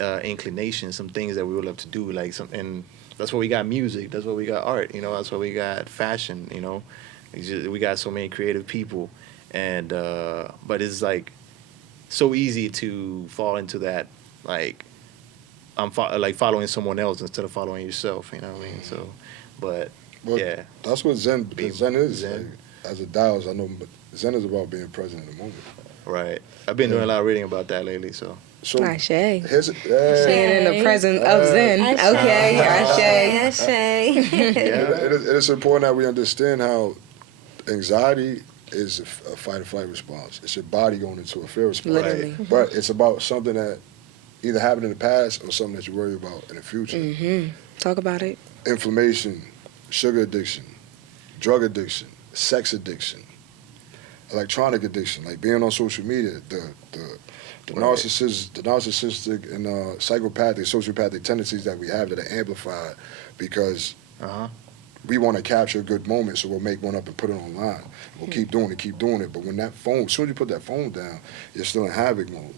inclinations, some things that we would love to do, like and that's why we got music. That's why we got art. You know, that's why we got fashion. You know, we got so many creative people, and but it's like so easy to fall into that, like like following someone else instead of following yourself. You know what I mean? So, but yeah, That's what Zen is. Zen. Like, as a Taoist, I know, but Zen is about being present in the moment. right. I've been doing a lot of reading about that lately. So So Ashe. here's Being in the presence of Zen. Okay, Ashe. it is important that we understand how anxiety is a fight or flight response. It's your body going into a fear response. Literally. But it's about something that either happened in the past or something that you worry about in the future. Mm-hmm. Talk about it. Inflammation, sugar addiction, drug addiction, sex addiction, electronic addiction, like being on social media, the narcissistic and psychopathic, sociopathic tendencies that we have that are amplified because we want to capture a good moment, so we'll make one up and put it online. We'll keep doing it. But when that phone, as soon as you put that phone down, you're still in havoc mode.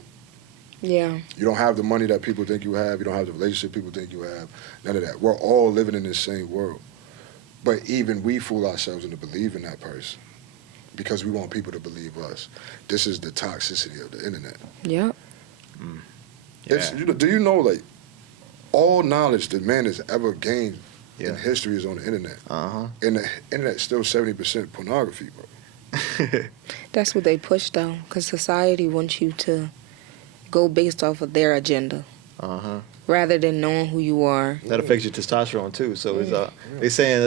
Yeah. You don't have the money that people think you have. You don't have the relationship people think you have. None of that. We're all living in this same world. But even we fool ourselves into believing that person because we want people to believe us. This is the toxicity of the internet. Yep. It's, do you know, like, all knowledge that man has ever gained in history is on the internet. And the internet's still 70% pornography, bro. That's what they push, though, because society wants you to go based off of their agenda rather than knowing who you are. that affects your testosterone too. So it's they're saying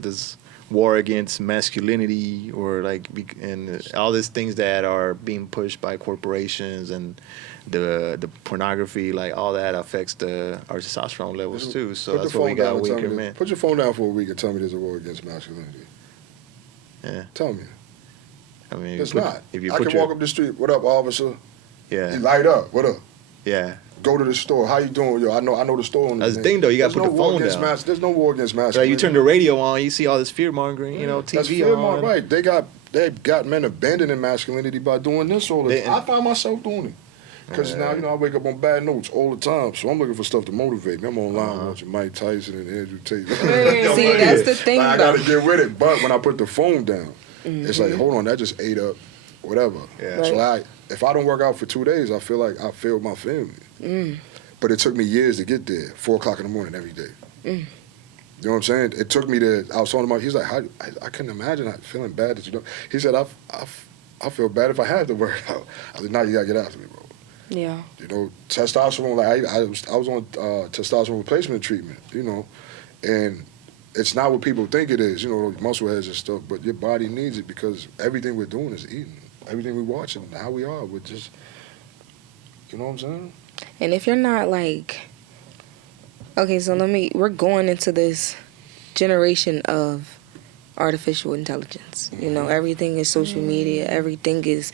this war against masculinity, or like, and all these things that are being pushed by corporations and the pornography, like all that affects our testosterone levels too. So that's why we got weaker men. Put your phone down for a week and tell me there's a war against masculinity. Yeah, Tell me. I mean, It's not. If you I can walk up the street. What up, officer? yeah, You light up. What up? yeah. Go to the store. How you doing? Yo, I know the store. That's the thing, though. You got to put the phone down. There's no war against masculinity. Like you turn the radio on, you see all this fear mongering. You know, TV That's fear on. right. They got men abandoning masculinity by doing this all the time. I find myself doing it. Because now, I wake up on bad notes all the time. So I'm looking for stuff to motivate me. I'm online watching Mike Tyson and Andrew Tate. See, that's the thing, I though. got to get with it. But when I put the phone down, it's like, hold on, that just ate up whatever. Yeah. So if I don't work out for 2 days, I feel like I failed my family. But it took me years to get there, 4 o'clock in the morning every day. You know what I'm saying? It took me to, I was talking about, he's like, I couldn't imagine feeling bad that you don't. He said, I feel bad if I had to work out. I said, now you got to get after me, bro. Yeah. You know, testosterone, like I was on testosterone replacement treatment, and it's not what people think it is, muscle heads and stuff, but your body needs it because everything we're doing is eating. Everything we're watching, how we are, we're just, you know what I'm saying? And if you're not like, okay, so we're going into this generation of artificial intelligence. Everything is social media, everything is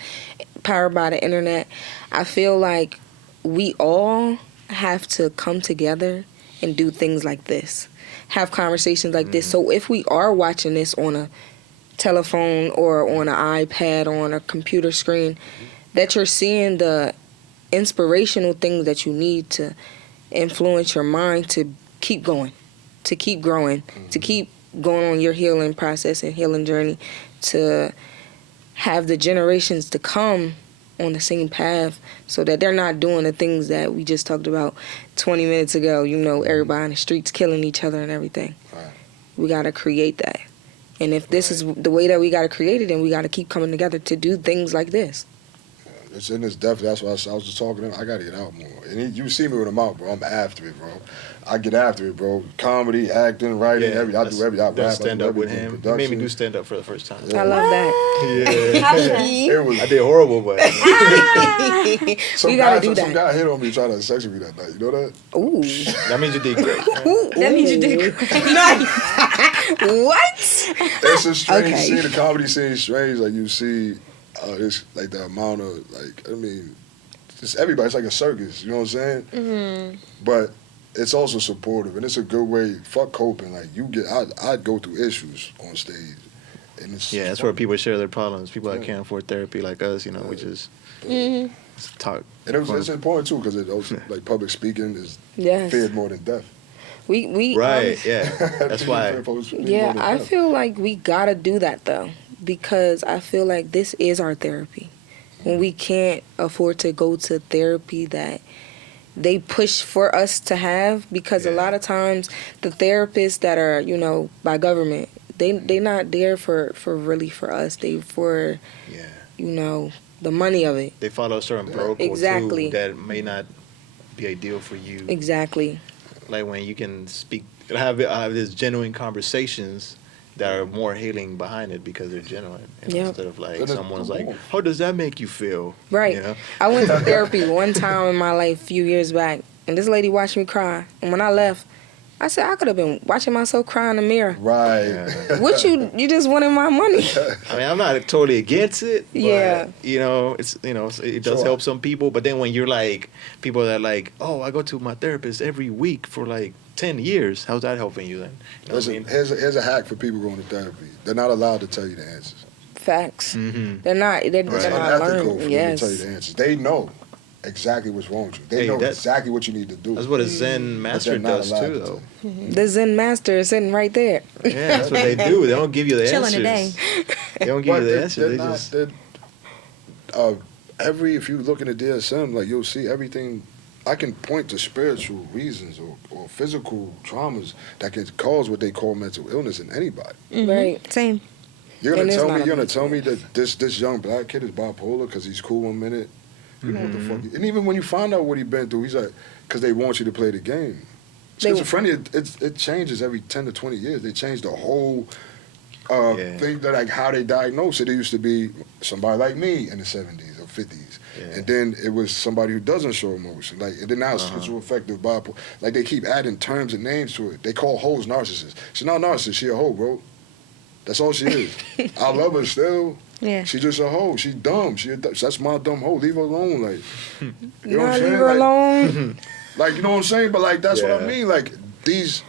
powered by the internet. I feel like we all have to come together and do things like this, have conversations like this. So if we are watching this on a telephone or on an iPad or on a computer screen, that you're seeing the inspirational things that you need to influence your mind to keep going, to keep growing, to keep going on your healing process and healing journey, to have the generations to come on the same path so that they're not doing the things that we just talked about 20 minutes ago, everybody in the streets killing each other and everything. Right. We got to create that. And if this is the way that we got to create it, then we got to keep coming together to do things like this. It's in this depth. That's why I was just talking to him. I gotta get out more. And you see me with him out, bro. I'm after it, bro. I get after it, bro. Comedy, acting, writing, I do everything. I rap. Stand I do up with everything. him. He made me do stand up for the first time. I love that. Yeah. It was. I did horrible, but Some We gotta guy, do some that. guy hit on me trying to sex with me that night. You know that? Ooh. that means you did great. That means you did great. What? It's a strange Okay. scene. The comedy scene is strange. Like you see, it's like the amount of like. I mean, just everybody. It's like a circus. You know what I'm saying? Mm-hmm. But it's also supportive, and it's a good way. Fuck coping. Like I'd go through issues on stage, and it's Yeah, that's where people share their problems. People that can't afford therapy like us, you know, we just talk. And it's important too because it also like public speaking is Yes. feared more than death. We Right, yeah. That's why. Yeah, I feel like we gotta do that though, because I feel like this is our therapy. When we can't afford to go to therapy that they push for us to have, because a lot of times the therapists that are, you know, by government, they not there for really for us. They for you know, the money of it. They follow a certain protocol Exactly. too that may not be ideal for you. Exactly. Like when you can speak, have these genuine conversations that are more healing behind it because they're genuine, you know, Yep. instead of like And it's someone's like, cool. "How does that make you feel?" Right. You know? I went to therapy one time in my life a few years back, and this lady watched me cry. And when I left, I said I could have been watching myself cry in the mirror. Right. What you just wanted my money? I mean, I'm not totally against it. But, Yeah. you know, it does So, help some people. But then when you're like people that are like, "Oh, I go to my therapist every week for like 10 years," how's that helping you then? You know what I Listen, mean? here's a hack for people going to therapy. They're not allowed to tell you the answers. Facts. Mm-hmm. They're not. They're It's not unethical learned. for them Yes. to tell you the answers. They know exactly what's wrong with you. They Hey, know that- exactly what you need to do. That's what a Zen master they're not does allowed too, to though. The Zen master is sitting right there. Yeah, that's what they do. They don't give you the Chilling answers. today. They don't give But you the they're answers. They not. just If you look in the DSM, like you'll see everything. I can point to spiritual reasons or physical traumas that can cause what they call mental illness in anybody. Right. Same. You're gonna And it's tell not me. a You're gonna mental tell me that this young black kid is bipolar because he's cool one minute. You know what the fuck? And even when you find out what he's been through, he's like, because they want you to play the game. They- Schizophrenia, it changes every 10 to 20 years. They change the whole thing that like how they diagnose it. It used to be somebody like me in the 70s or 50s, and then it was somebody who doesn't show emotion. Like, and then now it's schizoaffective bipolar. Like they keep adding terms and names to it. They call hoes narcissists. She's not a narcissist. She a hoe, bro. That's all she is. I love her still. Yeah. She just a hoe. She dumb. That's my dumb hoe. Leave her alone. Like, you know what Nah, I'm saying? leave her Like, alone. like, you know what I'm saying? But like that's what I Yeah. mean. Like these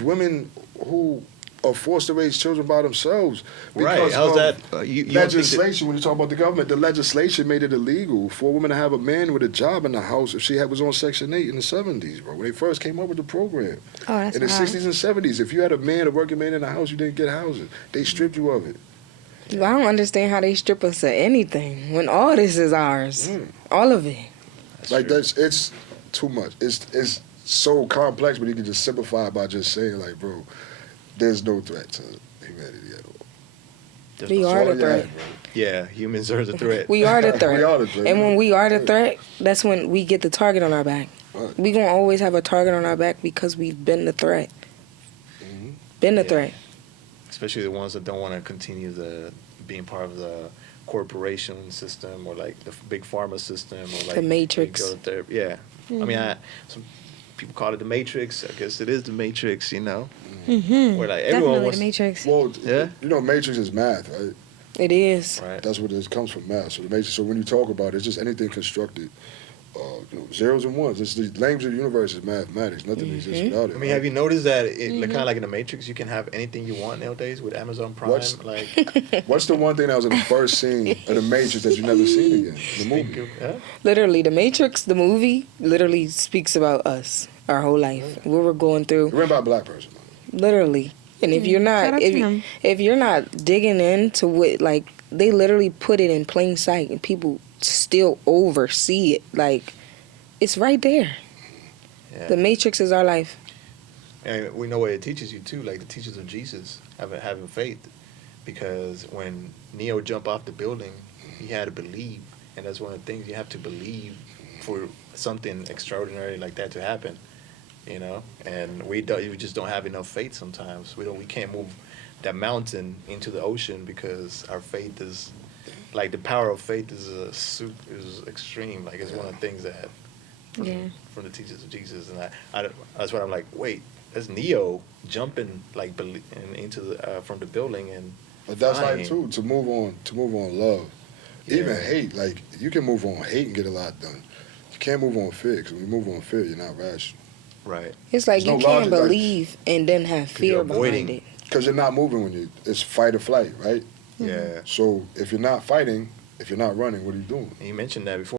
women who are forced to raise children by themselves right. because How's of that? You don't think that- legislation. When you talk about the government, the legislation made it illegal for a woman to have a man with a job in the house if she was on Section 8 in the 70s, bro. When they first came up with the program. Oh, that's In the wild. 60s and 70s, if you had a working man in the house, you didn't get housing. They stripped you of it. Well, I don't understand how they strip us of anything when all this is ours. Mm. All of it. It's too much. It's so complex, but you can just simplify it by just saying like, bro, there's no threat to humanity at all. There's We no- are the That's all you threat. had, bro. Yeah, humans are the threat. We are the threat. We are the threat. And when we are the threat, that's when we get the target on our back. Right. We gonna always have a target on our back because we've been the threat. Mhm. Been the Yeah. threat. Especially the ones that don't want to continue being part of the corporation system or like the big pharma system or like The Matrix. Yeah, I mean, some people call it the Matrix. I guess it is the Matrix. You know, Mm-hmm. where like everyone Definitely wants the Matrix. Well, Yeah. you know, Matrix is math, right? It is. right. That's what it comes from, math. So the Matrix. So when you talk about it, it's just anything constructed, zeros and ones. It's the language of the universe is mathematics. Nothing exists without it. I mean, have you noticed that kind of like in the Matrix, you can have anything you want nowadays with Amazon Prime? What's- Like, What's the one thing that was in the first scene of the Matrix that you never seen again? The movie. Literally, The Matrix, the movie, literally speaks about us, our whole life, what we're going through. Written by a black person. Literally. And if you're Shout not, out to him. if you're not digging into what, like, they literally put it in plain sight, and people still oversee it. Like, it's right there. Yeah. The Matrix is our life. And we know what it teaches you too, like the teachings of Jesus, having faith, because when Neo jumped off the building, he had to believe, and that's one of the things you have to believe for something extraordinary like that to happen. You know, and we just don't have enough faith sometimes. We can't move that mountain into the ocean because our faith is like the power of faith is extreme. Like it's one of the things that from the teachers of Jesus, and I that's what I'm like. Wait, that's Neo jumping like into the from the building and. But that's flying. like too to move on love, even Yeah. hate. Like you can move on hate and get a lot done. You can't move on fear because when you move on fear, you're not rational. Right. It's like There's you no can't logic, like- believe and then have fear you're behind avoiding. it. Because you're not moving when it's fight or flight, right? Yeah. So if you're not fighting, if you're not running, what are you doing? And you mentioned that before.